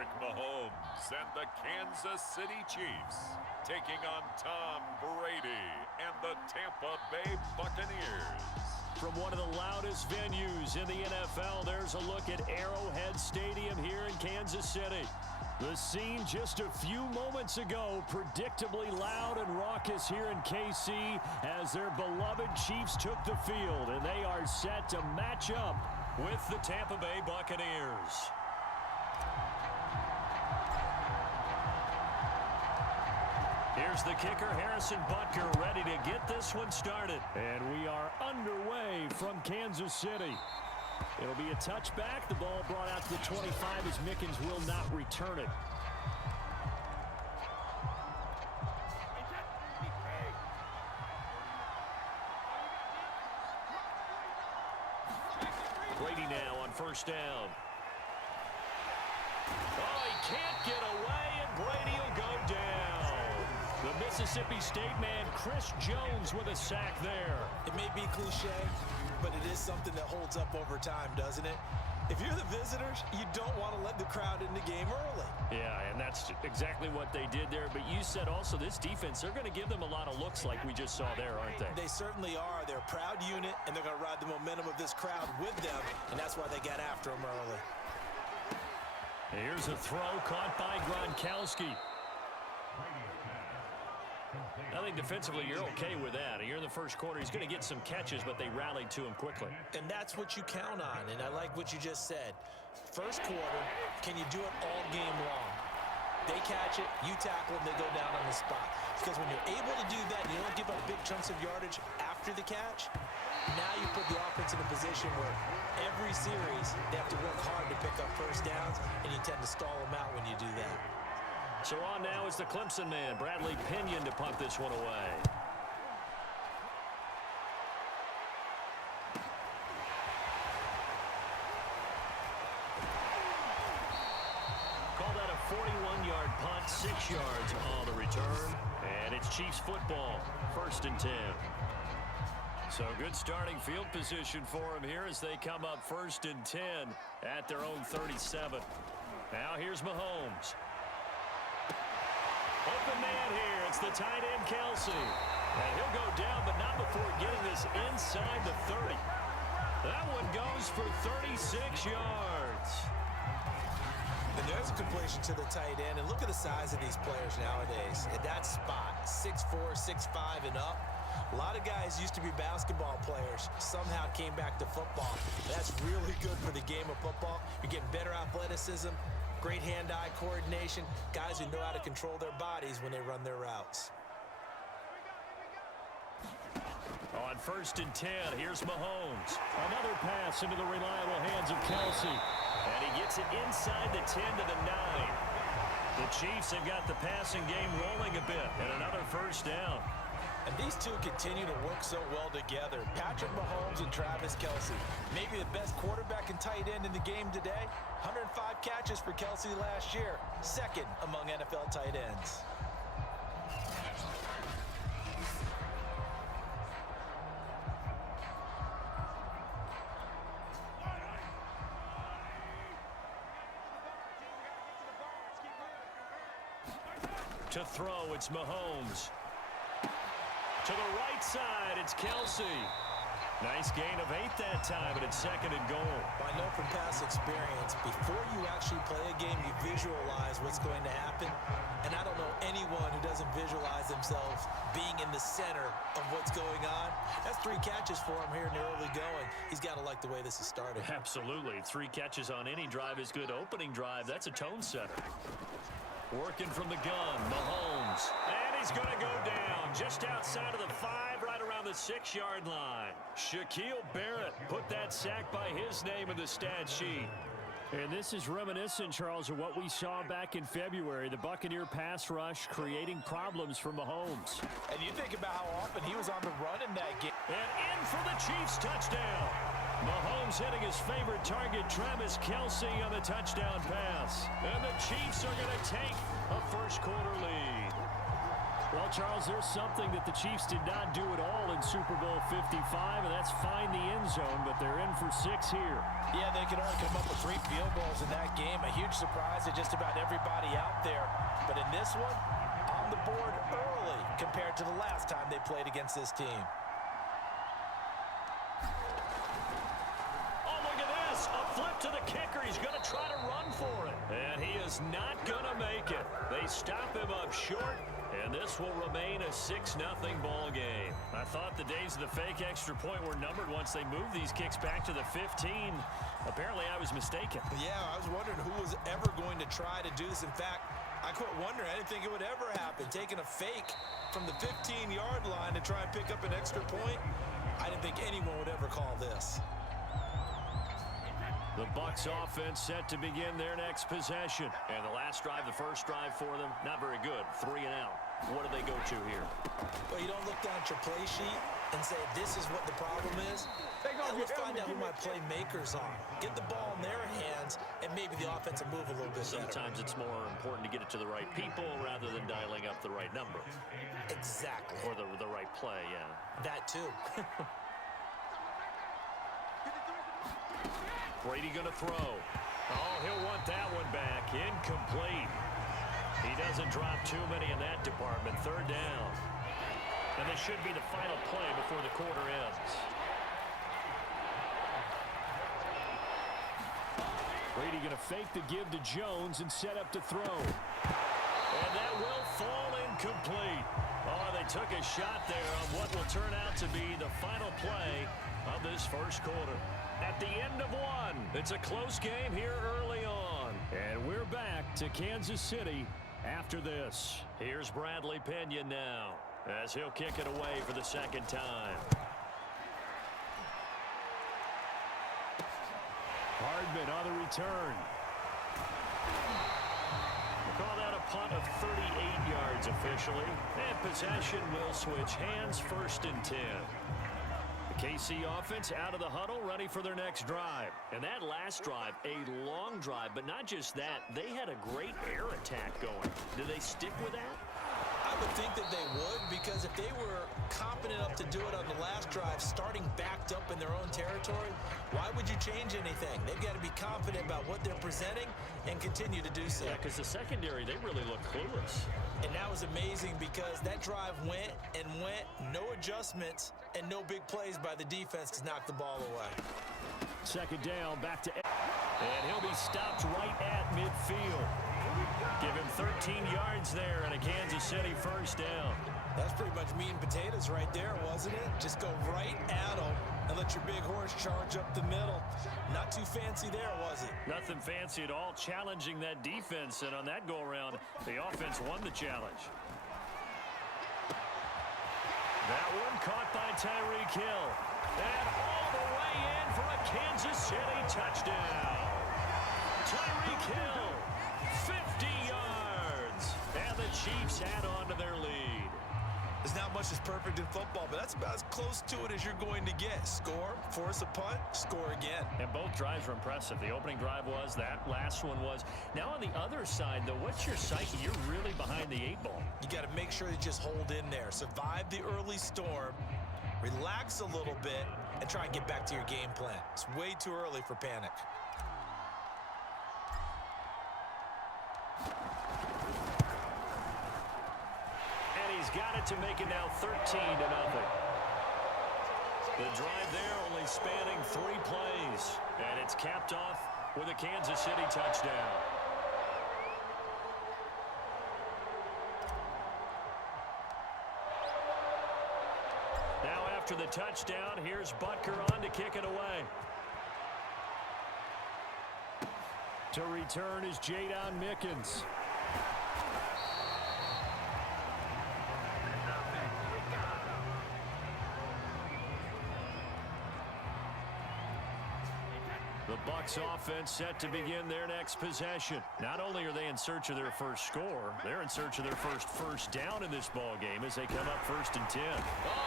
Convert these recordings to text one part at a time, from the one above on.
Patrick Mahomes and the Kansas City Chiefs taking on Tom Brady and the Tampa Bay Buccaneers. From one of the loudest venues in the NFL, there's a look at Arrowhead Stadium here in Kansas City. The scene just a few moments ago, predictably loud and raucous here in KC as their beloved Chiefs took the field, and they are set to match up with the Tampa Bay Buccaneers. Here's the kicker, Harrison Butker, ready to get this one started. And we are underway from Kansas City. It'll be a touchback. The ball brought out to the 25 as Mickens will not return it. Brady now on first down. Oh, he can't get away, and Brady will go down. The Mississippi State man, Chris Jones, with a sack there. It may be cliche, but it is something that holds up over time, doesn't it? If you're the visitors, you don't want to let the crowd in the game early. Yeah, and that's exactly what they did there. But you said also this defense, they're going to give them a lot of looks like we just saw there, aren't they? They certainly are. They're a proud unit, and they're going to ride the momentum of this crowd with them, and that's why they got after them early. Here's a throw caught by Gronkowski. I think defensively you're okay with that. Here in the first quarter, he's going to get some catches, but they rallied to him quickly. And that's what you count on, and I like what you just said. First quarter, can you do it all game long? They catch it, you tackle them, they go down on the spot. Because when you're able to do that, and you don't give up big chunks of yardage after the catch, now you put the offense in a position where every series they have to work hard to pick up first downs, and you tend to stall them out when you do that. So on now is the Clemson man, Bradley Pinion, to punt this one away. Call that a 41-yard punt, 6 yards on the return. And it's Chiefs football, 1st and 10. So good starting field position for them here as they come up 1st and 10 at their own 37. Now here's Mahomes. Open man here. It's the tight end, Kelsey. And he'll go down, but not before getting this inside the 30. That one goes for 36 yards. And there's a completion to the tight end. And look at the size of these players nowadays. At that spot, 6'4", 6'5", and up. A lot of guys used to be basketball players. Somehow came back to football. That's really good for the game of football. You're getting better athleticism. Great hand-eye coordination, guys who know how to control their bodies when they run their routes. On 1st and 10, here's Mahomes. Another pass into the reliable hands of Kelsey. And he gets it inside the 10 to the 9. The Chiefs have got the passing game rolling a bit, and another first down. And these two continue to work so well together. Patrick Mahomes and Travis Kelce. Maybe the best quarterback and tight end in the game today. 105 catches for Kelce last year. 2nd among NFL tight ends. To throw, it's Mahomes. To the right side, it's Kelsey. Nice gain of 8 that time, but it's 2nd and goal. I know from past experience, before you actually play a game, you visualize what's going to happen. And I don't know anyone who doesn't visualize themselves being in the center of what's going on. That's 3 catches for him here in the early going. He's got to like the way this is started. Absolutely. 3 catches on any drive is good. Opening drive, that's a tone setter. Working from the gun, Mahomes. And he's going to go down just outside of the 5, right around the 6-yard line. Shaquille Barrett put that sack by his name in the stat sheet. And this is reminiscent, Charles, of what we saw back in February. The Buccaneer pass rush creating problems for Mahomes. And you think about how often he was on the run in that game. And in for the Chiefs touchdown. Mahomes hitting his favorite target, Travis Kelce, on the touchdown pass. And the Chiefs are going to take a first quarter lead. Well, Charles, there's something that the Chiefs did not do at all in Super Bowl 55, and that's find the end zone, but they're in for 6 here. Yeah, they could only come up with 3 field goals in that game. A huge surprise to just about everybody out there. But in this one, on the board early compared to the last time they played against this team. Oh, look at this. A flip to the kicker. He's going to try to run for it. And he is not going to make it. They stop him up short. And this will remain a 6-0 ball game. I thought the days of the fake extra point were numbered once they moved these kicks back to the 15. Apparently, I was mistaken. Yeah, I was wondering who was ever going to try to do this. In fact, I quit wondering. I didn't think it would ever happen. Taking a fake from the 15-yard line to try and pick up an extra point, I didn't think anyone would ever call this. The Bucs offense set to begin their next possession. And the last drive, the first drive for them, not very good. 3 and out. What do they go to here? Well, you don't look down at your play sheet and say, this is what the problem is. Let's find out who my playmakers are. Get the ball in their hands, and maybe the offense will move a little bit better. Sometimes it's more important to get it to the right people rather than dialing up the right number. Exactly. Or the right play, yeah. That too. Brady going to throw. Oh, he'll want that one back. Incomplete. He doesn't drop too many in that department. 3rd down. And this should be the final play before the quarter ends. Brady going to fake the give to Jones and set up to throw. And that will fall incomplete. Oh, they took a shot there on what will turn out to be the final play of this first quarter. At the end of one, it's a close game here early on. And we're back to Kansas City after this. Here's Bradley Pinion now as he'll kick it away for the 2nd time. Hardman on the return. We'll call that a punt of 38 yards officially. And possession will switch hands, 1st and 10. KC offense out of the huddle, ready for their next drive. And that last drive, a long drive, but not just that. They had a great air attack going. Do they stick with that? I would think that they would, because if they were competent enough to do it on the last drive, starting backed up in their own territory, why would you change anything? They've got to be confident about what they're presenting and continue to do so. Yeah, because the secondary, they really look clueless. And that was amazing because that drive went and went, no adjustments, and no big plays by the defense to knock the ball away. 2nd down, back to... And he'll be stopped right at midfield. Give him 13 yards there and a Kansas City 1st down. That's pretty much meat and potatoes right there, wasn't it? Just go right at them and let your big horse charge up the middle. Not too fancy there, was it? Nothing fancy at all, challenging that defense, and on that go-around, the offense won the challenge. That one caught by Tyreek Hill. And all the way in for a Kansas City touchdown. Tyreek Hill, 50 yards. And the Chiefs add on to their lead. There's not much that's perfect in football, but that's about as close to it as you're going to get. Score, force a punt, score again. And both drives were impressive. The opening drive was, that last one was. Now on the other side, though, what's your psyche? You're really behind the 8 ball. You got to make sure you just hold in there. Survive the early storm, relax a little bit, and try and get back to your game plan. It's way too early for panic. He's got it to make it now 13-0. The drive there only spanning 3 plays. And it's capped off with a Kansas City touchdown. Now after the touchdown, here's Butker on to kick it away. To return is Jadon Mickens. The Bucs offense set to begin their next possession. Not only are they in search of their first score, they're in search of their first down in this ball game as they come up 1st and 10. Oh,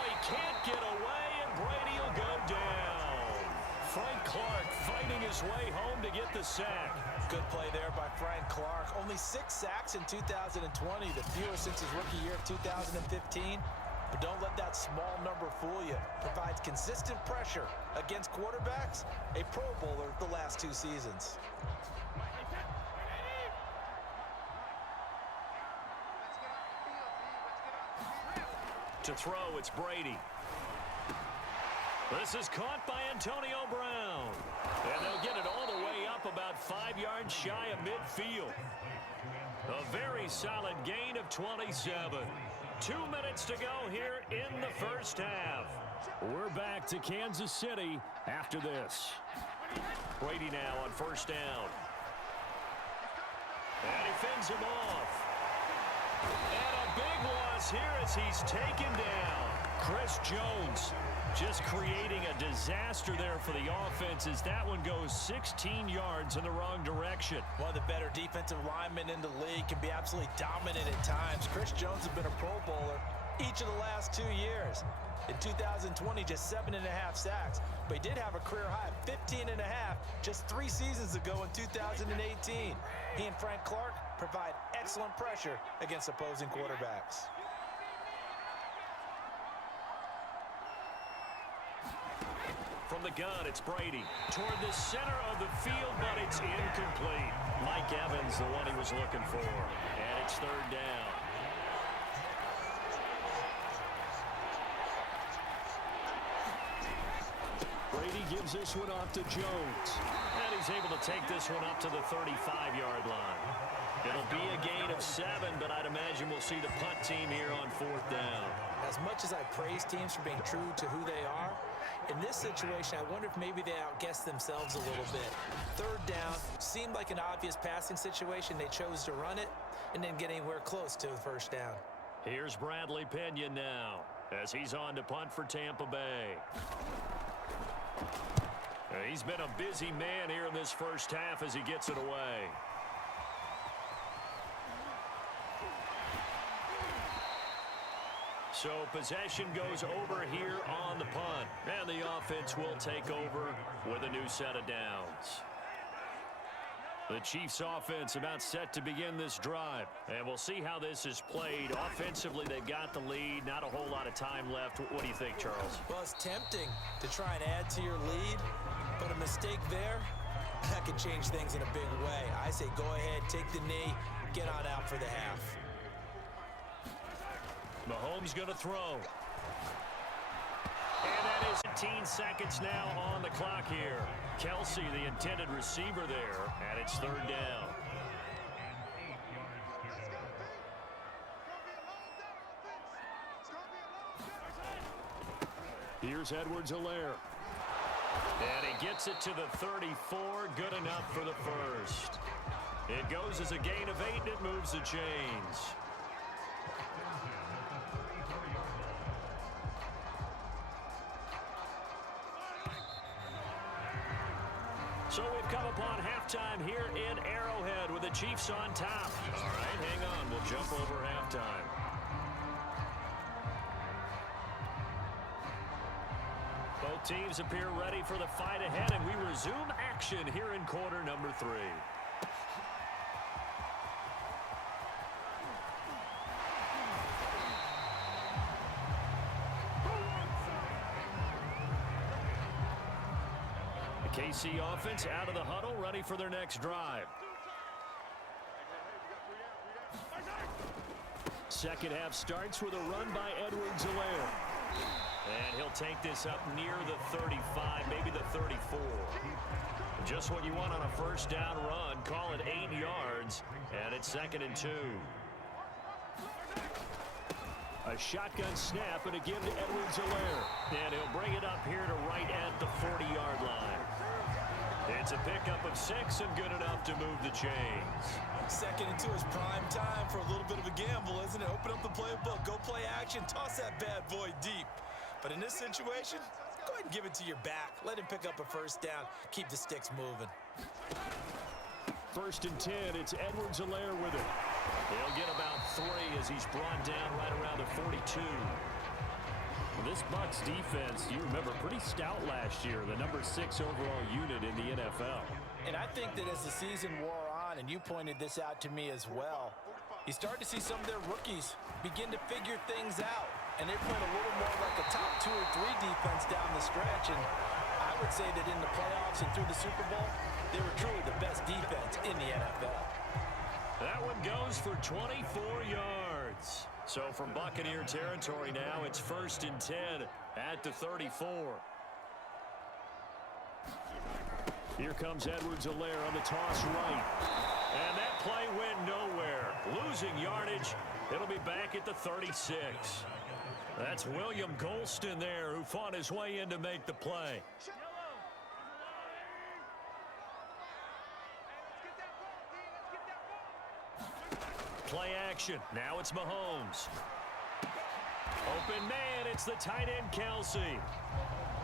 he can't get away, and Brady will go down. Frank Clark fighting his way home to get the sack. Good play there by Frank Clark. Only 6 sacks in 2020, the fewest since his rookie year of 2015. But don't let that small number fool you. Provides consistent pressure against quarterbacks. A Pro Bowler the last 2 seasons. To throw, it's Brady. This is caught by Antonio Brown. And they'll get it all the way up about 5 yards shy of midfield. A very solid gain of 27. 2 minutes to go here in the first half. We're back to Kansas City after this. Brady now on first down. And he fends him off. And a big loss here as he's taken down. Chris Jones just creating a disaster there for the offense as that one goes 16 yards in the wrong direction. One of the better defensive linemen in the league, can be absolutely dominant at times. Chris Jones has been a Pro Bowler each of the last 2 years. In 2020, just 7.5 sacks. But he did have a career high of 15.5 just 3 seasons ago in 2018. He and Frank Clark provide excellent pressure against opposing quarterbacks. From the gun, it's Brady. Toward the center of the field, but it's incomplete. Mike Evans, the one he was looking for. And it's third down. Brady gives this one off to Jones. And he's able to take this one up to the 35-yard line. It'll be a gain of 7, but I'd imagine we'll see the punt team here on fourth down. As much as I praise teams for being true to who they are, in this situation, I wonder if maybe they outguessed themselves a little bit. Third down seemed like an obvious passing situation. They chose to run it and didn't get anywhere close to the first down. Here's Bradley Pinion now as he's on to punt for Tampa Bay. He's been a busy man here in this first half as he gets it away. So possession goes over here on the punt. And the offense will take over with a new set of downs. The Chiefs offense about set to begin this drive. And we'll see how this is played. Offensively, they've got the lead. Not a whole lot of time left. What do you think, Charles? Well, it's tempting to try and add to your lead. But a mistake there, that can change things in a big way. I say go ahead, take the knee, get on out for the half. Mahomes going to throw. And that is 15 seconds now on the clock here. Kelsey, the intended receiver there, and it's third down. Here's Edwards-Helaire. And he gets it to the 34. Good enough for the first. It goes as a gain of 8, and it moves the chains. So we've come upon halftime here in Arrowhead with the Chiefs on top. All right, hang on. We'll jump over halftime. Both teams appear ready for the fight ahead, and we resume action here in quarter number 3. The KC offense out of the huddle, ready for their next drive. Second half starts with a run by Edwards-Helaire. And he'll take this up near the 35, maybe the 34. Just what you want on a first down run. Call it 8 yards, and it's 2nd and 2. A shotgun snap, and again to Edwards-Helaire. And he'll bring it up here to right at the 40-yard line. It's a pickup of 6 and good enough to move the chains. 2nd and 2 is prime time for a little bit of a gamble, isn't it? Open up the playbook, go play action, toss that bad boy deep. But in this situation, go ahead and give it to your back. Let him pick up a first down. Keep the sticks moving. 1st and 10, it's Edwards-Helaire with it. He'll get about 3 as he's brought down right around the 42. This Bucs defense, you remember, pretty stout last year, the number 6 overall unit in the NFL. And I think that as the season wore on, and you pointed this out to me as well, you start to see some of their rookies begin to figure things out. And they played a little more like a top 2 or 3 defense down the stretch. And I would say that in the playoffs and through the Super Bowl, they were truly the best defense in the NFL. That one goes for 24 yards. So from Buccaneer territory now, it's 1st and 10 at the 34. Here comes Edwards-Helaire on the toss right. And that play went nowhere. Losing yardage. It'll be back at the 36. That's William Golston there who fought his way in to make the play. Play action. Now it's Mahomes. Open man. It's the tight end, Kelsey.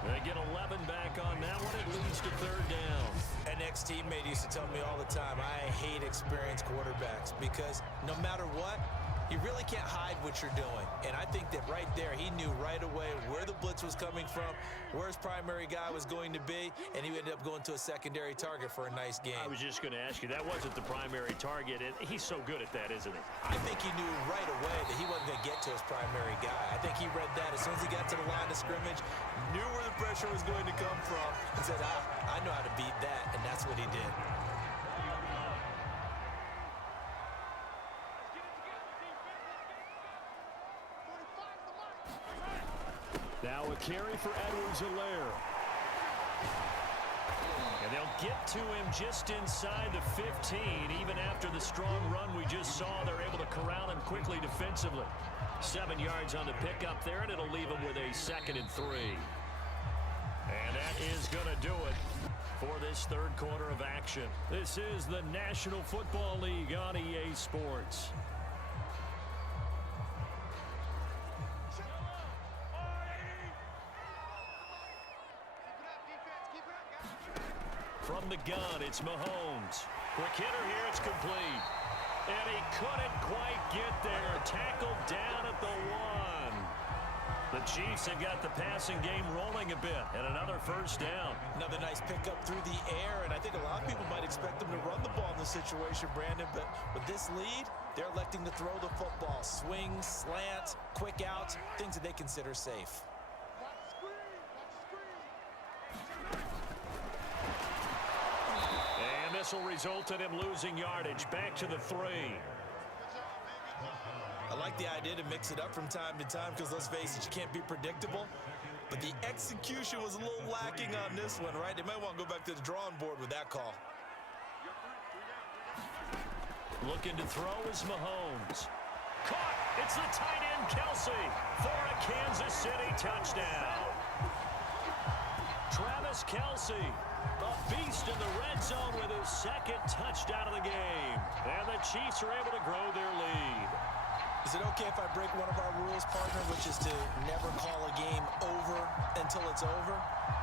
They get 11 back on that one. It leads to 3rd down. An ex-teammate used to tell me all the time, I hate experienced quarterbacks because no matter what, you really can't hide what you're doing. And I think that right there, he knew right away where the blitz was coming from, where his primary guy was going to be, and he ended up going to a secondary target for a nice game. I was just going to ask you, that wasn't the primary target, and he's so good at that, isn't he? I think he knew right away that he wasn't going to get to his primary guy. I think he read that as soon as he got to the line of scrimmage, knew where the pressure was going to come from, and said, I know how to beat that, and that's what he did. Now a carry for Edwards-Helaire. And they'll get to him just inside the 15. Even after the strong run we just saw, they're able to corral him quickly defensively. 7 yards on the pickup there, and it'll leave him with a 2nd and 3. And that is going to do it for this 3rd quarter of action. This is the National Football League on EA Sports. From the gun, it's Mahomes. Quick hitter here, it's complete. And he couldn't quite get there. Tackled down at the 1. The Chiefs have got the passing game rolling a bit. And another 1st down. Another nice pickup through the air. And I think a lot of people might expect them to run the ball in this situation, Brandon. But with this lead, they're electing to throw the football. Swings, slants, quick outs, things that they consider safe. This will result in him losing yardage. Back to the 3. I like the idea to mix it up from time to time because, let's face it, you can't be predictable. But the execution was a little lacking on this one, right? They might want to go back to the drawing board with that call. Looking to throw is Mahomes. Caught! It's the tight end, Kelsey, for a Kansas City touchdown. Travis Kelsey, a beast in the red zone with his 2nd touchdown of the game. And the Chiefs are able to grow their lead. Is it okay if I break one of our rules, partner, which is to never call a game over until it's over?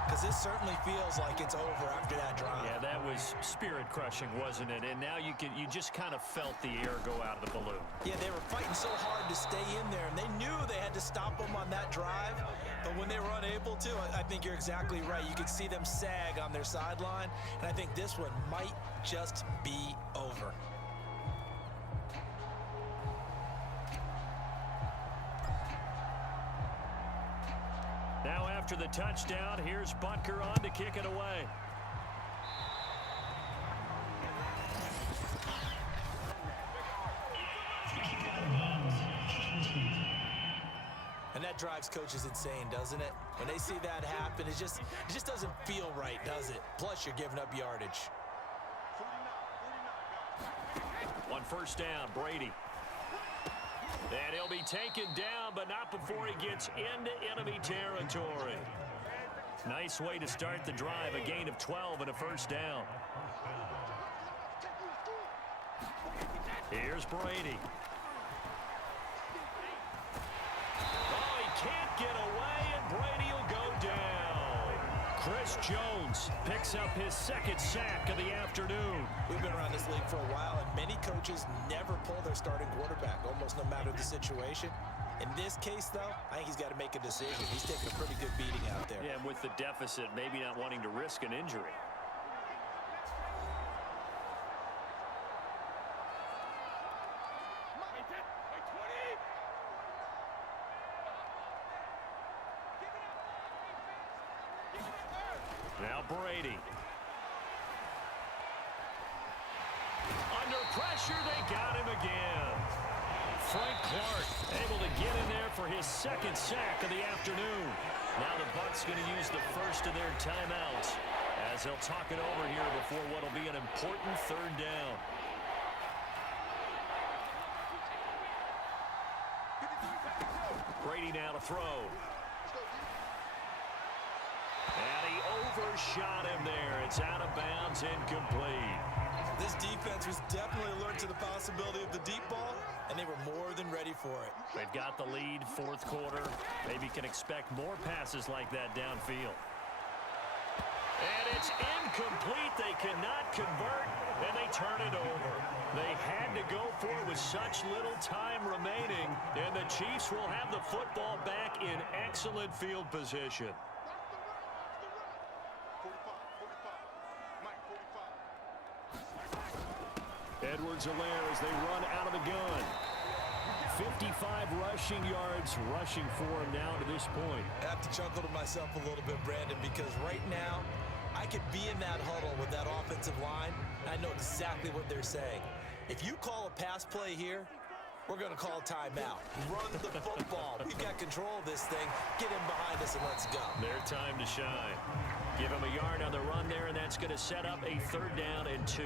Because this certainly feels like it's over after that drive. Yeah, that was spirit-crushing, wasn't it? And now you just kind of felt the air go out of the balloon. Yeah, they were fighting so hard to stay in there, and they knew they had to stop them on that drive. But when they were unable to, I think you're exactly right. You could see them sag on their sideline, and I think this one might just be over. Now after the touchdown, here's Butker on to kick it away. And that drives coaches insane, doesn't it? When they see that happen, it just doesn't feel right, does it? Plus, you're giving up yardage. 1 first down, Brady. And he'll be taken down, but not before he gets into enemy territory. Nice way to start the drive, a gain of 12 and a 1st down. Here's Brady. Oh, he can't get away, and Brady will go down. Chris Jones picks up his 2nd sack of the afternoon. We've been around this league for a while, and many coaches never pull their starting quarterback, almost no matter the situation. In this case, though, I think he's got to make a decision. He's taking a pretty good beating out there. Yeah, and with the deficit, maybe not wanting to risk an injury. Now Brady. Under pressure, they got him again. Frank Clark able to get in there for his second sack of the afternoon. Now the Bucs going to use the first of their timeouts as they'll talk it over here before what will be an important third down. Brady now to throw. And he overshot him there. It's out of bounds, incomplete. This defense was definitely alert to the possibility of the deep ball, and they were more than ready for it. They've got the lead, fourth quarter. Maybe can expect more passes like that downfield. And it's incomplete. They cannot convert, and they turn it over. They had to go for it with such little time remaining, and the Chiefs will have the football back in excellent field position. Edwards-Helaire as they run out of the gun. 55 rushing yards rushing for him now to this point. I have to chuckle to myself a little bit, Brandon, because right now I could be in that huddle with that offensive line, and I know exactly what they're saying. If you call a pass play here, we're going to call timeout. Run the football. We've got control of this thing. Get him behind us and let's go. Their time to shine. Give him a yard on the run there, and that's going to set up a third down and 2.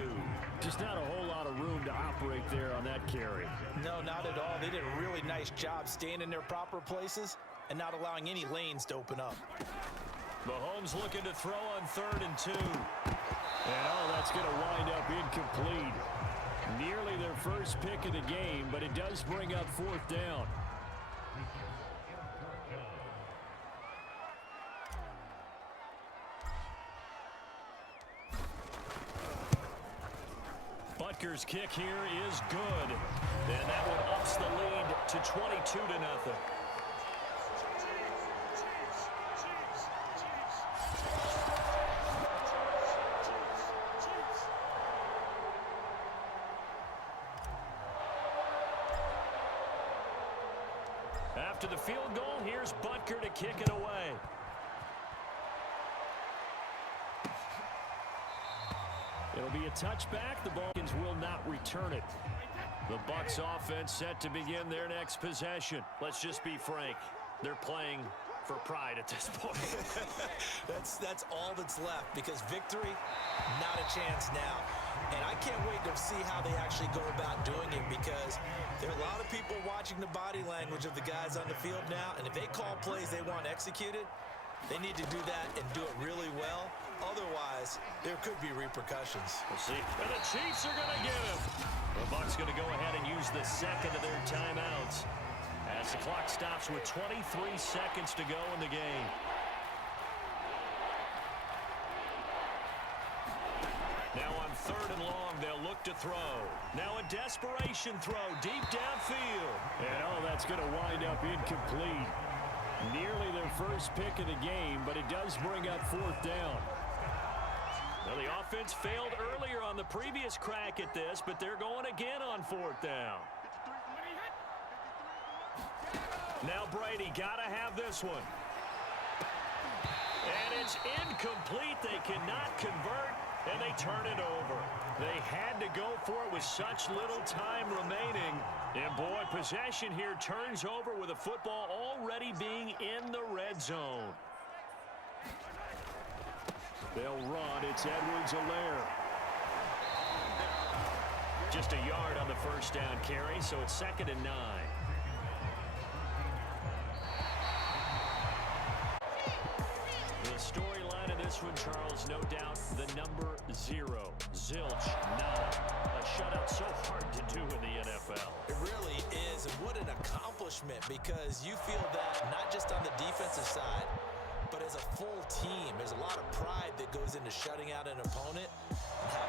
Just not a whole lot of room to operate there on that carry. No, not at all. They did a really nice job staying in their proper places and not allowing any lanes to open up. Mahomes looking to throw on 3rd and 2. And that's going to wind up incomplete. Nearly their first pick of the game, but it does bring up 4th down. Butker's kick here is good. And that one ups the lead to 22-0. After the field goal, here's Butker to kick it away. It'll be a touchback. The Balkans will not return it. The Bucs offense set to begin their next possession. Let's just be frank. They're playing for pride at this point. That's all that's left, because victory, not a chance now. And I can't wait to see how they actually go about doing it, because there are a lot of people watching the body language of the guys on the field now, and if they call plays they want executed, they need to do that and do it really well. Otherwise, there could be repercussions. We'll see. And the Chiefs are going to get him. The Bucs going to go ahead and use the second of their timeouts as the clock stops with 23 seconds to go in the game. Now on 3rd and long, they'll look to throw. Now a desperation throw deep downfield. And that's going to wind up incomplete. Nearly their first pick of the game, but it does bring up 4th down. Well, the offense failed earlier on the previous crack at this, but they're going again on 4th down. Now Brady got to have this one. And it's incomplete. They cannot convert, and they turn it over. They had to go for it with such little time remaining. And, boy, possession here turns over with the football already being in the red zone. They'll run. It's Edwards-Helaire. Just a yard on the first down carry, so it's 2nd and 9. The storyline of this one, Charles, no doubt the number 0. Zilch, nada. A shutout so hard to do in the NFL. It really is, and what an accomplishment, because you feel that not just on the defensive side, but as a full team. There's a lot of pride that goes into shutting out an opponent and